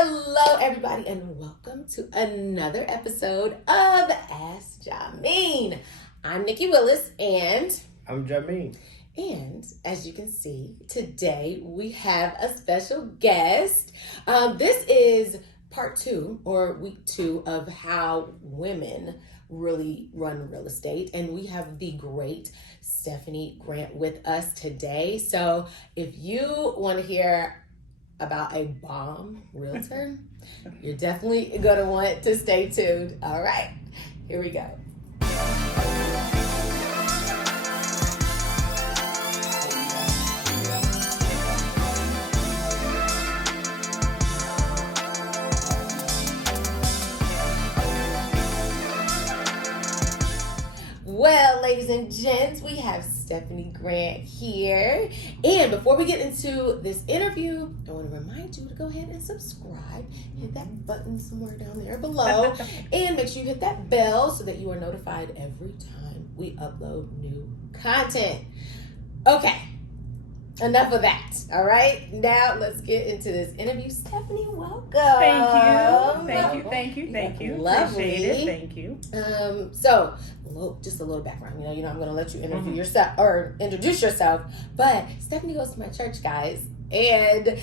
Hello, everybody, and welcome to another episode of Ask Jameen. I'm Nicci Willis, and I'm Jameen. And as you can see, today we have a special guest. This is part 2 or week 2 of how women really run real estate, and we have the great Stephanie Grant with us today. So if you want to hear about a bomb realtor, you're definitely going to want to stay tuned. All right, here we go. Well, ladies and gents, we have Stephanie Grant here. And before we get into this interview, I want to remind you to go ahead and subscribe. Hit that button somewhere down there below. And make sure you hit that bell so that you are notified every time we upload new content. Okay, enough of that. All right, now let's get into this interview. Stephanie, welcome. Thank you. Lovely. Appreciate it. Thank you. So just a little background. You know, I'm going to let you interview yourself or introduce yourself. But Stephanie goes to my church, guys, and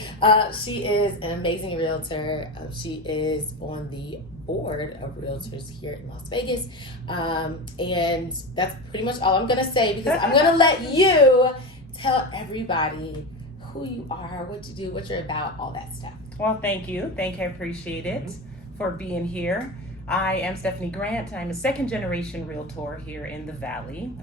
she is an amazing realtor. She is on the board of Realtors here in Las Vegas, and that's pretty much all I'm going to say, because I'm going to let you tell everybody who you are, what you do, what you're about, all that stuff. Well, thank you. I appreciate it for being here. I am Stephanie Grant. I'm a second-generation realtor here in the Valley.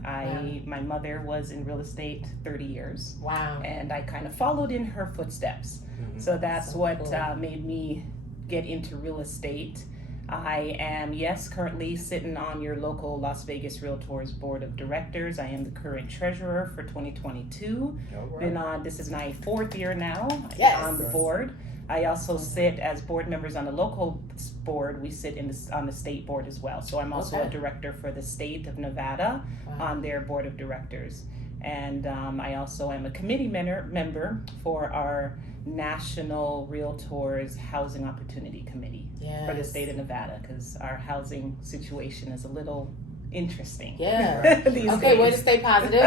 My mother was in real estate 30 years. Wow. And I kind of followed in her footsteps. So that's what made me get into real estate. I am, currently sitting on your local Las Vegas Realtors Board of Directors. I am the current treasurer for 2022. Right. Been on, this is my 4th year now on the board. I also sit as board members on the local board. We sit on the state board as well. So I'm also a director for the state of Nevada on their board of directors. And I also am a committee member for our National Realtors Housing Opportunity Committee for the state of Nevada, because our housing situation is a little interesting. Yeah. These days. Way to stay positive.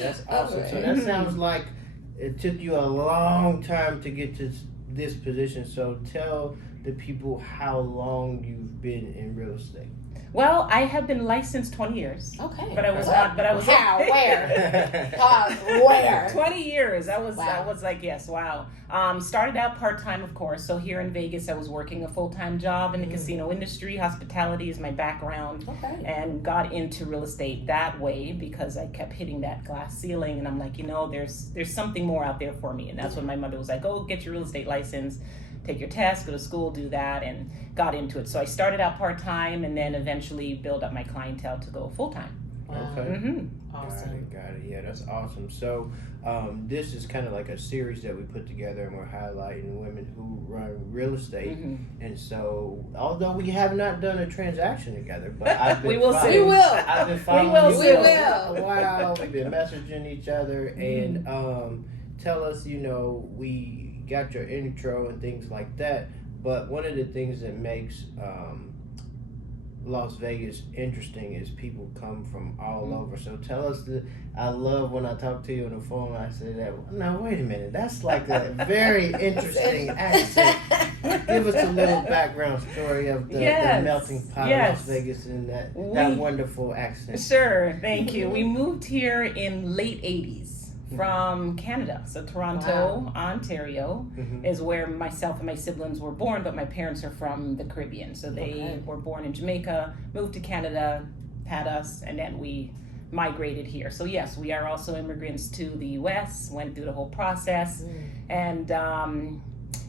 That's awesome. So that sounds like it took you a long time to get to this position. So tell the people how long you've been in real estate. Well, I have been licensed 20 years. Okay. But I was not, How? Where? Where? 20 years. I was like, yes, wow. Started out part-time, of course. So here in Vegas, I was working a full-time job in the casino industry. Hospitality is my background. Okay. And got into real estate that way because I kept hitting that glass ceiling. And I'm like, there's something more out there for me. And that's when my mother was like, oh, get your real estate license. Take your test, go to school, do that, and got into it. So I started out part-time and then eventually build up my clientele to go full-time. Wow. Okay. Awesome. Got it. Yeah, that's awesome. So this is kind of like a series that we put together, and we're highlighting women who run real estate. And so, although we have not done a transaction together, but I've been We will. I've been following you We will. for a while. We've been messaging each other, and tell us, we got your intro and things like that, but one of the things that makes Las Vegas interesting is people come from all over. So tell us I love when I talk to you on the phone, I say that, now wait a minute, that's like a very interesting accent. Give us a little background story of the melting pot of Las Vegas and that wonderful accent. Sure, thank you. We moved here in late 80s. From Canada. So Toronto, Ontario is where myself and my siblings were born, but my parents are from the Caribbean. So they were born in Jamaica, moved to Canada, had us, and then we migrated here. So yes, we are also immigrants to the US, went through the whole process. And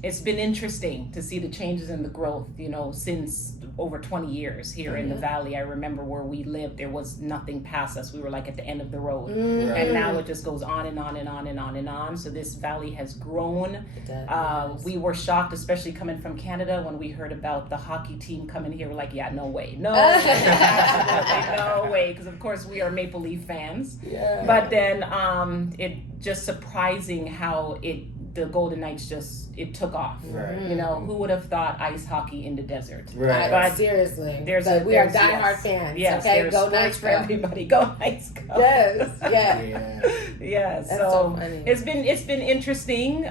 it's been interesting to see the changes in the growth, since over 20 years here in the Valley. I remember where we lived, there was nothing past us. We were like at the end of the road. And now it just goes on and on and on and on and on. So this Valley has grown. We were shocked, especially coming from Canada, when we heard about the hockey team coming here. We're like, yeah, no way. No way. No way. Because of course we are Maple Leaf fans. But then it just surprising how the Golden Knights it took off. Right. You know, who would have thought ice hockey in the desert? Right. But seriously, but we are diehard fans. Yes, okay, there's go sports Knights for everybody. Go Knights, go. Yes, yeah. Yeah. That's so funny. It's been interesting.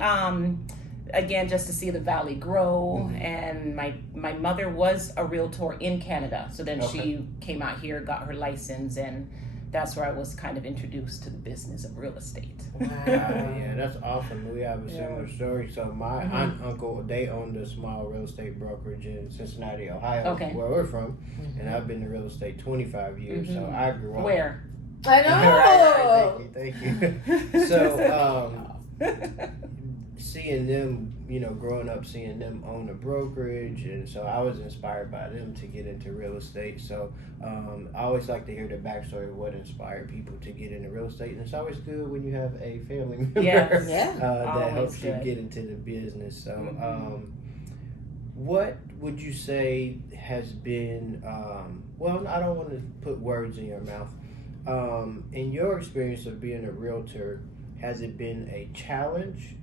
Again, just to see the valley grow, and my mother was a realtor in Canada, so then she came out here, got her license, and that's where I was kind of introduced to the business of real estate. Wow. Yeah, that's awesome. We have a similar story. So my aunt and uncle, they owned a small real estate brokerage in Cincinnati, Ohio, where we're from, and I've been in real estate 25 years. So I grew up. Where? I know. Right, thank you. So seeing them, you know, growing up, seeing them own a brokerage, and so I was inspired by them to get into real estate. So I always like to hear the backstory of what inspired people to get into real estate, and it's always good when you have a family member that helps you get into the business. So what would you say has been, well, I don't want to put words in your mouth, in your experience of being a realtor, has it been a challenge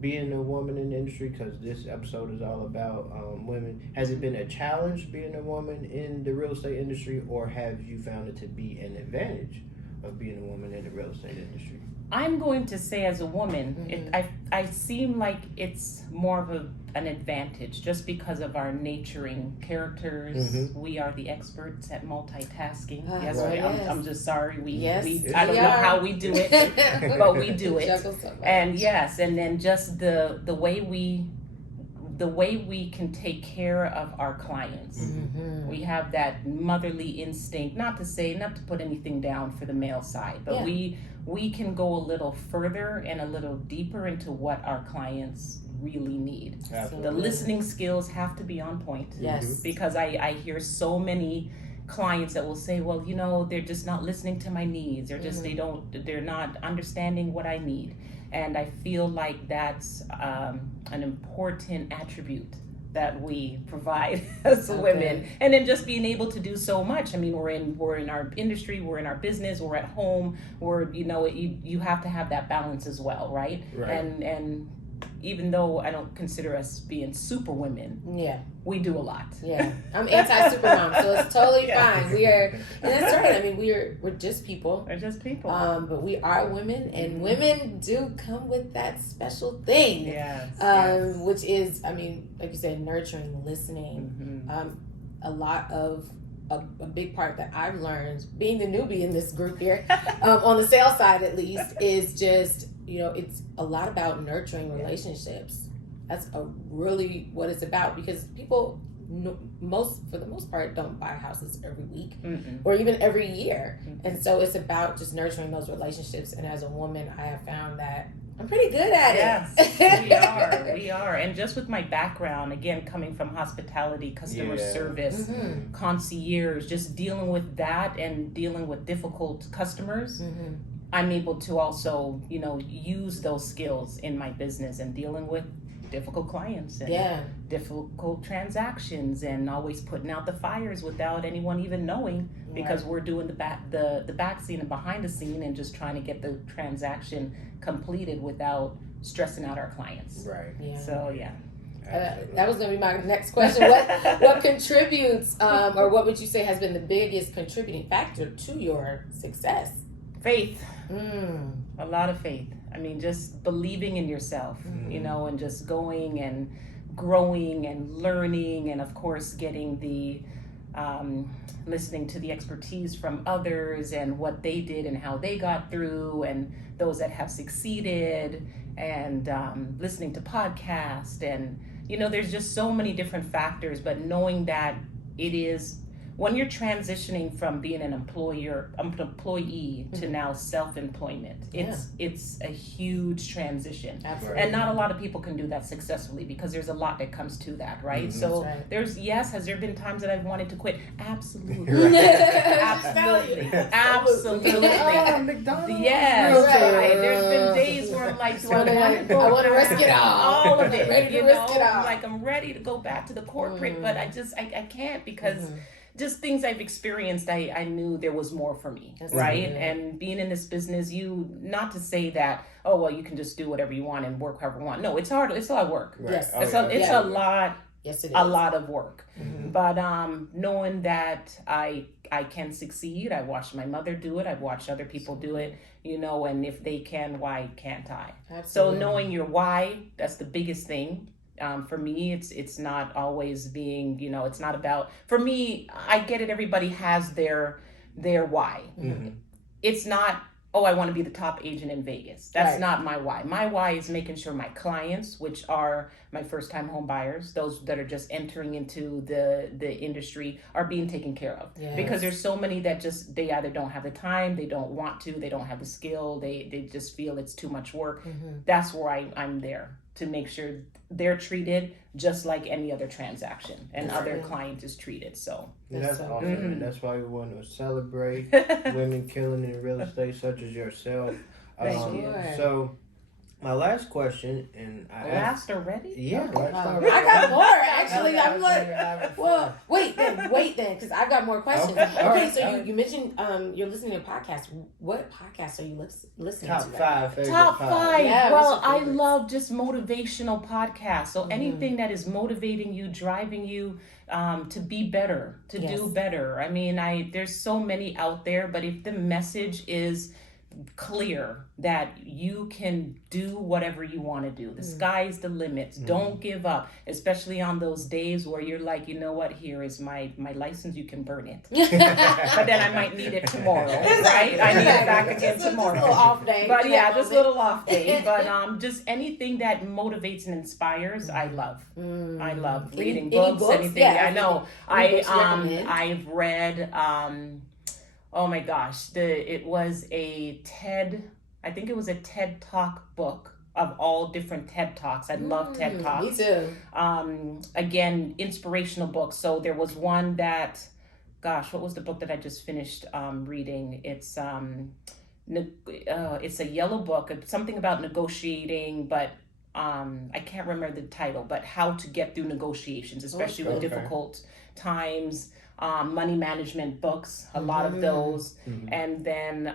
being a woman in the industry? Because this episode is all about women. Has it been a challenge being a woman in the real estate industry, or have you found it to be an advantage of being a woman in the real estate industry? I'm going to say, as a woman, I seem like it's more of an advantage just because of our naturing characters. We are the experts at multitasking. I'm just sorry. I don't know how we do it, but we do it. And yes, and then just the way we can take care of our clients. We have that motherly instinct, not to put anything down for the male side, but we can go a little further and a little deeper into what our clients really need. Absolutely. The listening skills have to be on point. Yes. Because I hear so many clients that will say, well, you know, they're just not listening to my needs. They're just, they're not understanding what I need. And I feel like that's an important attribute that we provide as women. And then just being able to do so much. I mean, we're in our industry, we're in our business, we're at home, you have to have that balance as well, right? And even though I don't consider us being super women, we do a lot. Yeah, I'm anti-super mom, so it's totally fine. We are, and that's right. I mean, we're just people. We're just people. But we are women, and women do come with that special thing. Which is, I mean, like you said, nurturing, listening. A lot of a big part that I've learned, being the newbie in this group here, on the sales side at least, is just, you know, it's a lot about nurturing relationships. That's really what it's about, because people, for the most part, don't buy houses every week or even every year. And so it's about just nurturing those relationships. And as a woman, I have found that I'm pretty good at it. We are. And just with my background, again, coming from hospitality, customer service, concierge, just dealing with that and dealing with difficult customers, I'm able to also, you know, use those skills in my business and dealing with difficult clients and difficult transactions, and always putting out the fires without anyone even knowing, because we're doing the back scene and behind the scene and just trying to get the transaction completed without stressing out our clients. So that was going to be my next question. What contributes, or what would you say has been the biggest contributing factor to your success? Faith. A lot of faith. I mean, just believing in yourself, you know, and just going and growing and learning, and of course getting the listening to the expertise from others and what they did and how they got through, and those that have succeeded, and listening to podcasts, and you know, there's just so many different factors. But knowing that it is, when you're transitioning from being an employee to now self-employment, it's a huge transition. Absolutely. And not a lot of people can do that successfully, because there's a lot that comes to that, right? So has there been times that I've wanted to quit? Absolutely. Absolutely. McDonald's. Yes. Right. There's been days where I'm like, I want to risk it all. All of it. Ready to risk it all. Like, I'm ready to go back to the corporate, but I can't, because just things I've experienced, I knew there was more for me, right? And being in this business, not to say that, oh, well, you can just do whatever you want and work however you want. No, it's hard. It's a lot of work. Right. Yes. It's a lot. Yes, it is. A lot of work. Mm-hmm. But knowing that I can succeed, I watched my mother do it. I've watched other people do it, and if they can, why can't I? Absolutely. So knowing your why, that's the biggest thing. For me, it's not always being, it's not about, for me, I get it. Everybody has their why. Mm-hmm. It's not, oh, I want to be the top agent in Vegas. That's Right. not my why. My why is making sure my clients, which are my first-time home buyers, those that are just entering into the industry, are being taken care of. Yes. Because there's so many that they either don't have the time, they don't want to, they don't have the skill, they just feel it's too much work. That's where I'm there to make sure they're treated just like any other transaction and other client is treated. So that's so awesome. Mm-hmm. And that's why we want to celebrate women killing in real estate, such as yourself. Thank you. So, my last question, and last already? Yeah, last I already. got more, actually. I'm like, like, well, wait then, because I've got more questions. Okay, all right, So all right. you mentioned you're listening to podcasts. What podcast are you listening Top to? 5 favorite Top podcasts. 5. Yeah, Well, what's your I favorites? love just motivational podcasts. So anything that is motivating you, driving you to be better, to do better. I mean, there's so many out there, but if the message is clear that you can do whatever you want to do, the sky's the limit. Don't give up, especially on those days where you're like, you know what, here is my license, you can burn it. But then I might need it tomorrow, right? I need it back again tomorrow. Just a little off day. But yeah, just a little off day. But just anything that motivates and inspires, I love. I love reading Any books, anything. Yeah, I know. any books you recommend? I've read oh my gosh, it was a TED, I think it was a TED Talk book of all different TED Talks. I love TED Talks. Me too. Again, inspirational books. So there was one that, gosh, what was the book that I just finished reading? It's a yellow book, something about negotiating, but I can't remember the title, but how to get through negotiations, especially with difficult times. Money management books, a lot of those. And then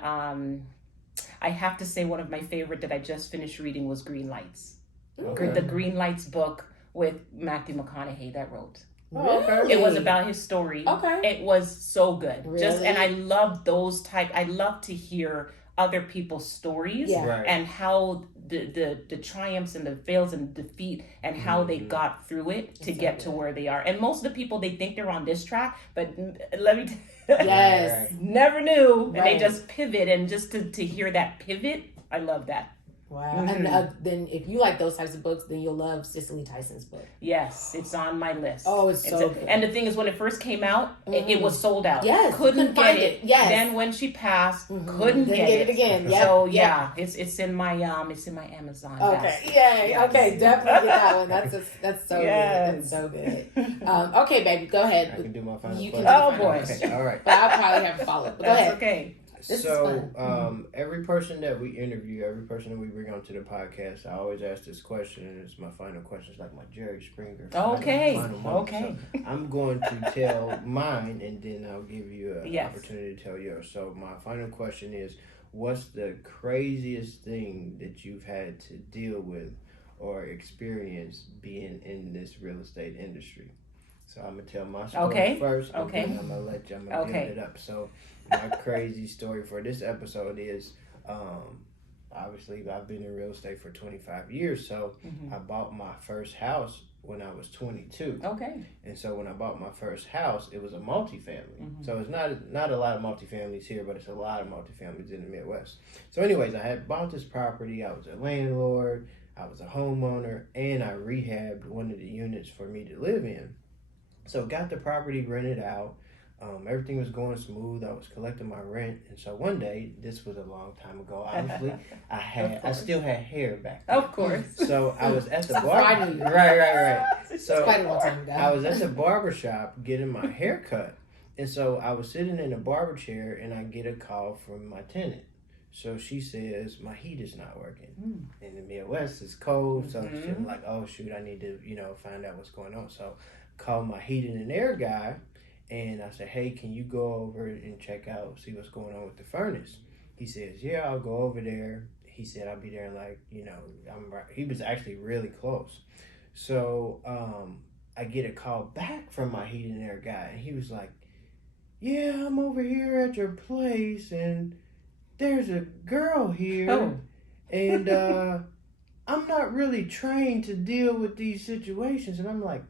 I have to say one of my favorite that I just finished reading was Green Lights. The Green Lights book with Matthew McConaughey that wrote. Really? It was about his story. Okay. It was so good. Really? And I love those I love to hear other people's stories and how the triumphs and the fails and defeat and how they got through it to get to where they are. And most of the people, they think they're on this track, but let me Yes. never knew. And Right. they just pivot, and just to hear that pivot, I love that. Wow. And then if you like those types of books, then you'll love Cicely Tyson's book. Yes, it's on my list. Oh, it's so good. And the thing is, when it first came out, it was sold out. Yes, couldn't get find it. Yes. Then when she passed, couldn't Then get get it again. Yep. So Yep. it's in my Amazon. Okay. basket. Yay. Yes. Okay. Definitely get that one. That's so Yes. good. That's so good. Okay, baby. Go I ahead. can do my final You can question. do Oh, the boy. final Okay, question. all right. But I'll probably have to follow up. But go That's ahead. okay. This is So, fun. every person that we interview, every person that we bring onto the podcast, I always ask this question, and it's my final question. It's like my Jerry Springer. Okay. Final moment. Okay. So I'm going to tell mine, and then I'll give you an Yes. opportunity to tell yours. So, my final question is, what's the craziest thing that you've had to deal with or experience being in this real estate industry? So I'm gonna tell my story first, and Okay. then I'm gonna let you. I'm gonna build it up. So my crazy story for this episode is, obviously I've been in real estate for 25 years. So I bought my first house when I was 22. Okay. And so when I bought my first house, it was a multifamily. So it's not a lot of multifamilies here, but it's a lot of multifamilies in the Midwest. So anyways, I had bought this property. I was a landlord. I was a homeowner, and I rehabbed one of the units for me to live in. So got the property rented out. Everything was going smooth. I was collecting my rent. And so one day, this was a long time ago, obviously, I still had hair back then. Of course. So I was at the That's bar. before I knew you. Right. So Quite a long time ago. I was at the barber shop getting my hair cut. And so I was sitting in a barber chair, and I get a call from my tenant. So she says, my heat is not working. In the Midwest, it's cold. So she's like, oh, shoot, I need to, find out what's going on. So call my heating and air guy. And I said, hey, can you go over and check out, see what's going on with the furnace? He says, yeah, I'll go over there. He said, I'll be there in like, he was actually really close. So I get a call back from my heating and air guy. And he was like, yeah, I'm over here at your place. And there's a girl here. Oh. And I'm not really trained to deal with these situations. And I'm like,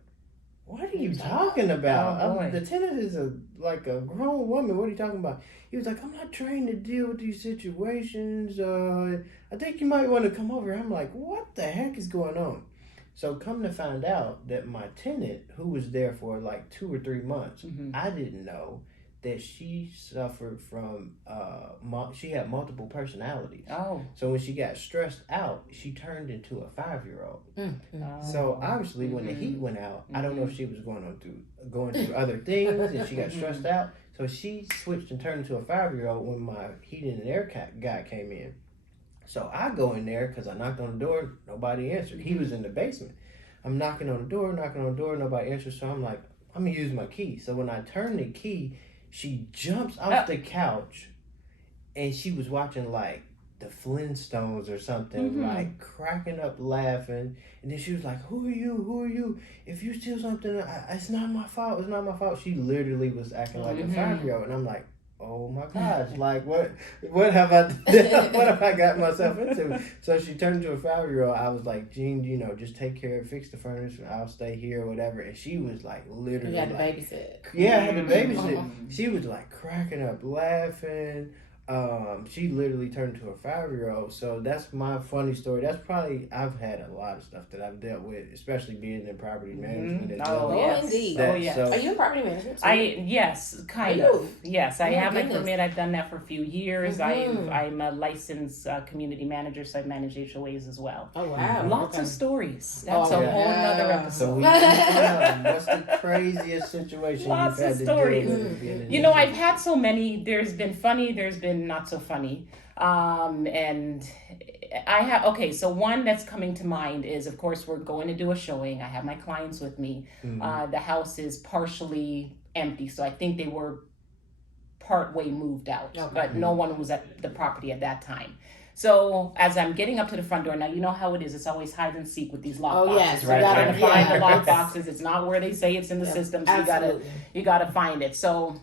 what are you talking about? Oh, boy. The tenant is a grown woman. What are you talking about? He was like, I'm not trained to deal with these situations. I think you might want to come over. I'm like, what the heck is going on? So come to find out that my tenant, who was there for like 2 or 3 months, I didn't know that she suffered from, she had multiple personalities. Oh. So when she got stressed out, she turned into a 5-year-old. So obviously when the heat went out, I don't know if she was going through other things and she got stressed out. So she switched and turned into a 5-year-old when my heating and air guy came in. So I go in there because I knocked on the door, nobody answered. He was in the basement. I'm knocking on the door, nobody answers. So I'm like, I'm going to use my key. So when I turn the key, she jumps off the couch and she was watching like the Flintstones or something, like cracking up laughing. And then she was like, who are you? If you steal something, it's not my fault. She literally was acting like a 5-year-old. And I'm like, oh my gosh, like what have I got myself into? So she turned into a 5-year-old. I was like, Jean, just take care of, fix the furnace, I'll stay here or whatever. And she was like literally, you had to babysit. Yeah, I had to babysit. She was like cracking up laughing. She literally turned into a 5-year-old. So that's my funny story. That's probably, I've had a lot of stuff that I've dealt with, especially being in property management as well. Yes. Indeed. Yes. So, are you in property management too? Yes, kind of. Yes, I have my goodness. permit. I've done that for a few years. I'm a licensed community manager, so I manage HOAs as well. Oh wow. Lots of stories. That's a whole nother episode. So what's the craziest situation Lots you've had of to stories. deal with? Being in I've had so many. There's been funny, there's been not so funny. And I have, so one that's coming to mind is, of course, we're going to do a showing. I have my clients with me. The house is partially empty, so I think they were part way moved out, but no one was at the property at that time. So as I'm getting up to the front door, now you know how it is. It's always hide and seek with these lock boxes, yes, right? Trying to find the lock yes. boxes. It's not where they say it's in the system, so you gotta find it. So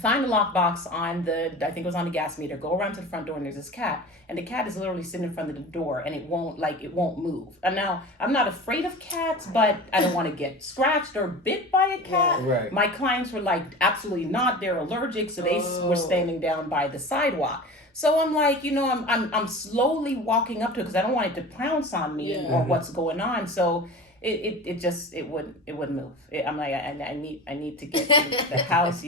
find the lockbox on I think it was on the gas meter, go around to the front door, and there's this cat, and the cat is literally sitting in front of the door, and it won't move. And now, I'm not afraid of cats, but I don't want to get scratched or bit by a cat. Yeah, right. My clients were like, absolutely not, they're allergic, so they were standing down by the sidewalk. So I'm like, I'm slowly walking up to it because I don't want it to pounce on me or what's going on. So it wouldn't move. I'm like, I need to get to the house.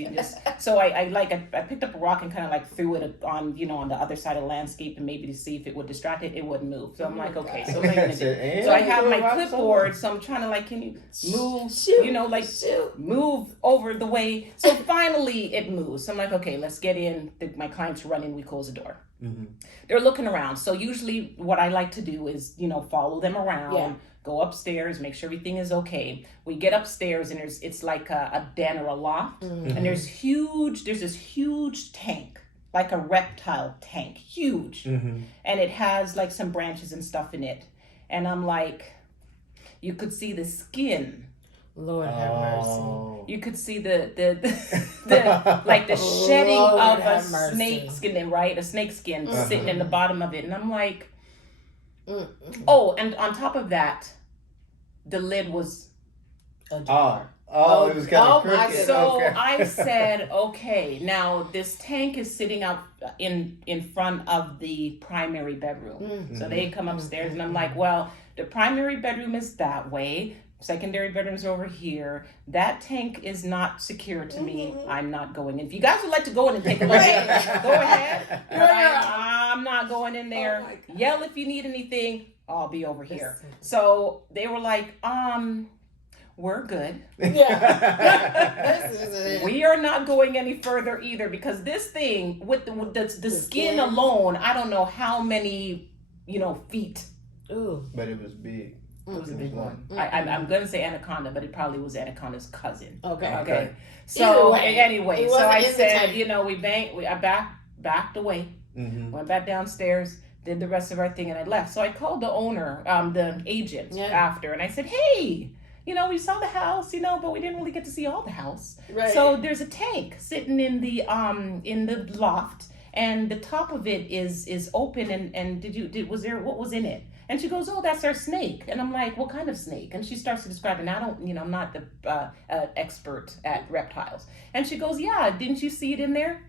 So I picked up a rock and kind of like threw it on the other side of the landscape and maybe to see if it would distract it. It wouldn't move. So I'm like, okay, so what am I gonna do? So I have my clipboard. So I'm trying to like, can you move? Move over the way. So finally it moves. So I'm like, okay, let's get in. My clients run in. We close the door. They're looking around. So usually what I like to do is follow them around. Yeah. Go upstairs, make sure everything is okay. We get upstairs and it's like a den or a loft, and there's this huge tank, like a reptile tank, huge, and it has like some branches and stuff in it. And I'm like, you could see the skin. Lord have mercy. You could see the like the shedding of a snake skin, right? A snake skin sitting in the bottom of it, and I'm like. Oh, and on top of that, the lid was ajar. Oh, it was kind of crooked. So I said, okay, now this tank is sitting out in front of the primary bedroom. So they come upstairs, and I'm like, well, the primary bedroom is that way. Secondary bedrooms are over here. That tank is not secure to me. I'm not going in. If you guys would like to go in and take a look at it, go ahead. But I'm not going in there. Yell if you need anything. I'll be over here. So they were like, we're good. We are not going any further either, because this thing with the skin alone, I don't know how many, feet. Ooh. But it was big. It was a big one. Mm-hmm. I'm going to say anaconda, but it probably was anaconda's cousin. Okay. So Anyway, anyway, it so wasn't I in the said, tank. I backed away, went back downstairs, did the rest of our thing, and I left. So I called the owner, the agent after, and I said, hey, we saw the house, but we didn't really get to see all the house. Right. So there's a tank sitting in the loft, and the top of it is open. And what was in it? And she goes, oh, that's our snake. And I'm like, what kind of snake? And she starts to describe it. And I don't, I'm not the expert at reptiles. And she goes, yeah, didn't you see it in there?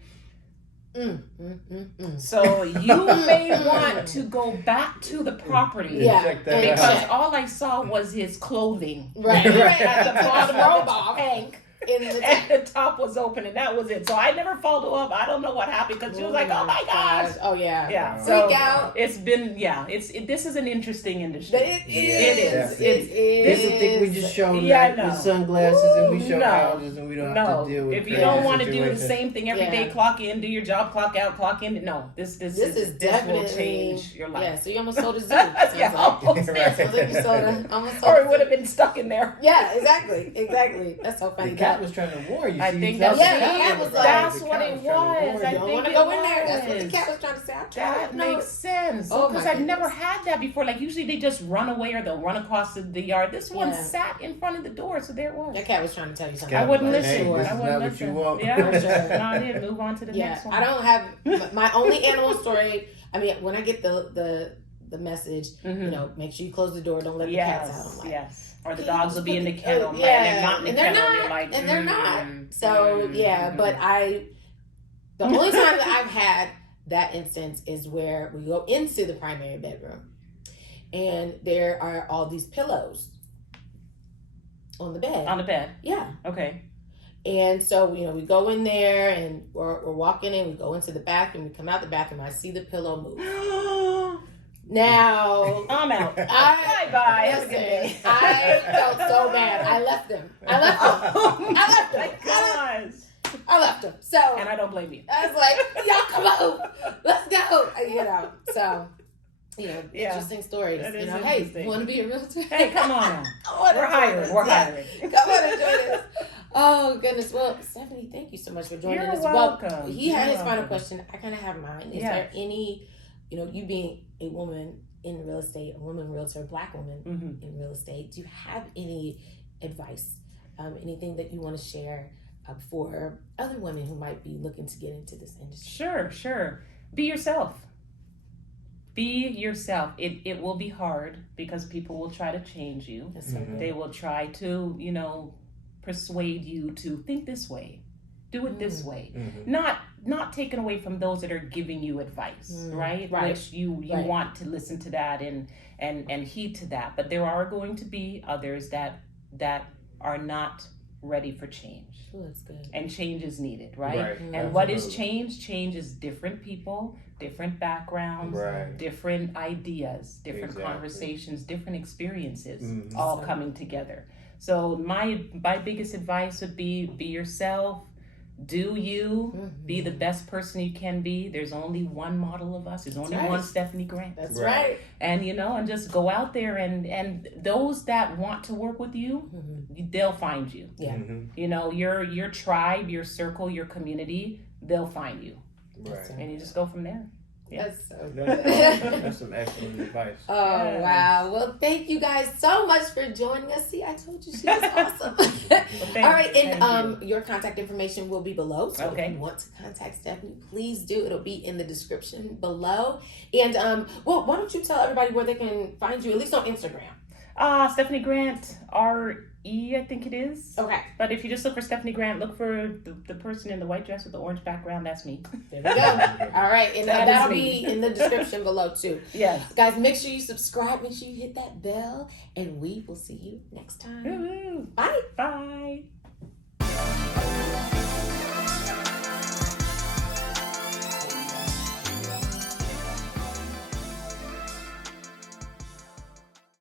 So you may want to go back to the property. Because all I saw was his clothing. Right. At the bottom of the tank. And the top was open, and that was it. So I never followed up. I don't know what happened because she was like, "Oh my gosh!" Oh yeah, yeah. So freak out. It's been this is an interesting industry. It is. People think we just show the sunglasses and we show houses and we don't have to deal with. If you don't want to do the same thing every day, clock in, do your job, clock out, clock in. No, this will change your life. Yeah. So you almost sold a zoo. Almost. Or it would have been stuck in there. Yeah, exactly. That's so funny. The cat was trying to warn you. I think that's what it was. I don't want to go in there. That's what the cat was trying to say. That makes sense. Because I've never had that before. Like usually they just run away or they'll run across the yard. This one sat in front of the door, so there it was. That cat was trying to tell you something. I wouldn't listen. Hey, this is not what you want. Yeah, no, I did. Move on to the next one. I don't have my only animal story. I mean, when I get the message, make sure you close the door. Don't let the cats out. I'm like, or the dogs will be in the kennel, and they're not in the kennel. You're like, and they're not. So but the only time that I've had that instance is where we go into the primary bedroom, and there are all these pillows on the bed. On the bed. Yeah. Okay. And so we go in there and we're walking in. We go into the bathroom. We come out the bathroom. I see the pillow move. Now I'm out. Bye. Have a good day. I felt so bad. I left him. I left him. So and I don't blame you. I was like, y'all come on, let's go. So interesting stories. Hey, you want to be a realtor? Hey, come on. We're hiring. Come on and join us. Oh goodness. Well, Stephanie, thank you so much for joining us. You're welcome. Well, he had his final question. I kind of have mine. Is there any, you being a woman in real estate, a woman realtor, a Black woman in real estate, do you have any advice, anything that you want to share for other women who might be looking to get into this industry? Sure. Be yourself. Be yourself. It will be hard because people will try to change you. They will try to, persuade you to think this way, do it this way. Not taken away from those that are giving you advice, right? Which you want to listen to that and heed to that. But there are going to be others that are not ready for change. That's good. And change is needed, right? And what is change? Change is different people, different backgrounds, different ideas, different conversations, different experiences, all coming together. So my biggest advice would be yourself. Do you be the best person you can be? There's only one model of us. There's only one Stephanie Grant. That's right. And and just go out there and those that want to work with you, they'll find you. Yeah. Your tribe, your circle, your community, they'll find you. Right. And you just go from there. Yeah. That's so good. That's some excellent advice. Oh, wow. Well, thank you guys so much for joining us. See, I told you she was awesome. All right. And your contact information will be below. So if you want to contact Stephanie, please do. It'll be in the description below. And, why don't you tell everybody where they can find you, at least on Instagram? Stephanie Grant, R-E, I think it is. Okay. But if you just look for Stephanie Grant, look for the person in the white dress with the orange background. That's me. There we go. All right. And that'll be in the description below, too. Yes. Guys, make sure you subscribe. Make sure you hit that bell. And we will see you next time. Woo-hoo. Bye. Bye.